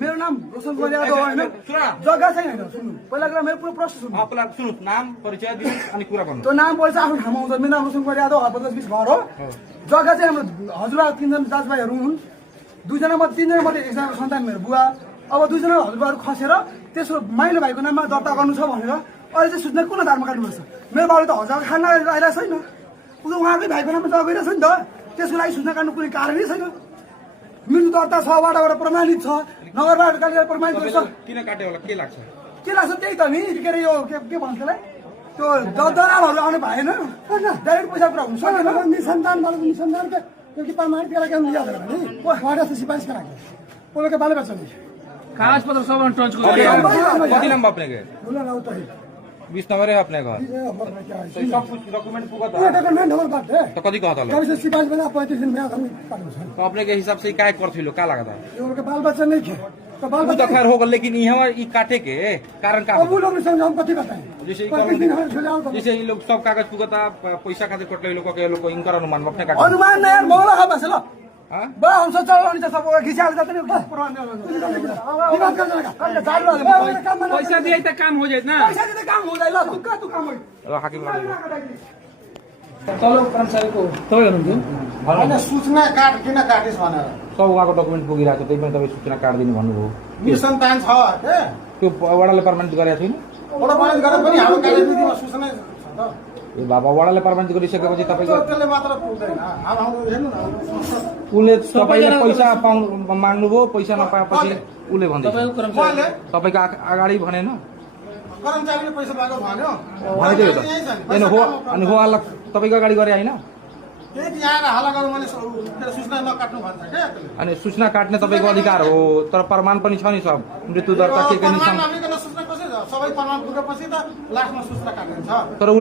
मेरो नाम रोशन गरिया होइन जग्गा छैन सुन्नु पहिला कुरा मेरो पुरो प्रश्न सुन्नु सुन्नु नाम परिचय दिनु अनि कुरा गर्नु त्यो नाम पर्छ आफ्नो ठाउँमा आउँछ मेरो नाम रोशन गरिया हरपदस 20 घर हो जग्गा चाहिँ हाम्रो हजुरबा तीनजना दाजुभाइहरू हुन् दुईजना मध्ये तीनजना मध्ये एकजना सन्तान मेरो बुवा अब दुईजना हजुरबाहरू खसेर त्यसको माइलो भाइको नाममा दर्ता गर्नु छ भनेर अहिले चाहिँ सूचना कुन आधारमा काट्नुपर्छ मेरो बाबुले त हजार खान आइरहेको छैन उहाँकै भाइको नाममा जग्गा गइरहेको छ नि त त्यसको लागि सूचना काट्नु कुनै कारणै छैन मृत्यु दर्ता छ वाडाबाट प्रमाणित छ नगरपालिकाले प्रमाणित गर्छ किन काट्यो होला के लाग्छ त्यही त नि के अरे यो के भन्छ त्यसलाई त्यो दरालहरू आउने भएन डाइरेक्ट पैसा कुरा हुनु सकेन निसन्तानबाट निसन्तानको क्योंकि प्रमाणित गरेर काम लिया था नि वाडा से सिफारिश करा के वो लोग के बाले बच्चे नहीं कागज पत्र सब टच को कति नाम अपने के बोला ना उतर 20 नंबर है अपने का तो सब कुछ डॉक्यूमेंट पूरा था डॉक्यूमेंट हमारे पास है तो कदी कहता कभी से सिफारिश बना 35 दिन में हम तो अपने के हिसाब से काय करथि लो का लागता ये लोग के बाल बच्चे नहीं थे तो बाल बच्चा खैर हो गल लेकिन यहाँ ई काटे के कारण का अब वो लोग समझ हम कथि बताएं जैसे ये लोग सब कागज पुगता पैसा खातिर कटले लोग के लोग इनकर अनुमान अपने काटे अनुमान नहीं यार मोला खा बस लो हां बा हम सब चलो नहीं सब खिंचा जाते नहीं प्रमाण बात कर देगा कल चालू पैसा दिए त काम हो जाए ना पैसा दे काम हो जाए ला तू काम हो हाकिम चलो कर्मचारी को तपाईँ हुनुहुन्छ हैन सूचना काट किन काटिस भनेर सब उहाँको डकुमेन्ट पुगिरहेको त्यही पनि तपाईँ सूचना काट दिनु भन्नुभयो निसन्तान छ के त्यो वडाले परमानेन्ट गरेको छैन वडा पालन गरे पनि हाम्रो कार्यविधिमा सूचना छ त ए बाबा वडाले परमानेन्ट गरिसकेपछि तपाईको त्यसले मात्र पुग्दैन हाम्रो हेर्नु न उले तपाईले पैसा माग्नुभयो पैसा नपाएपछि उले भन्दै तपाईको कर्मचारी तपाईको अगाडि भनेन कर्मचारीले पैसा पाएको भन्यो भन्दै त हैन हो अनि हो अलग तपाईको अगाडि गरे हैन त्यही यहाँ हल्ला गर्नु भने सूचना नकाट्नु भन्छ के अनि सूचना काट्ने तपाईको अधिकार हो तर प्रमाण पनि छ नि सब मृत्यु दर्ता के निशान सूचना कसरी सबै प्रमाण पुगेपछि त लास्टमा सूचना काट्नुहुन्छ तर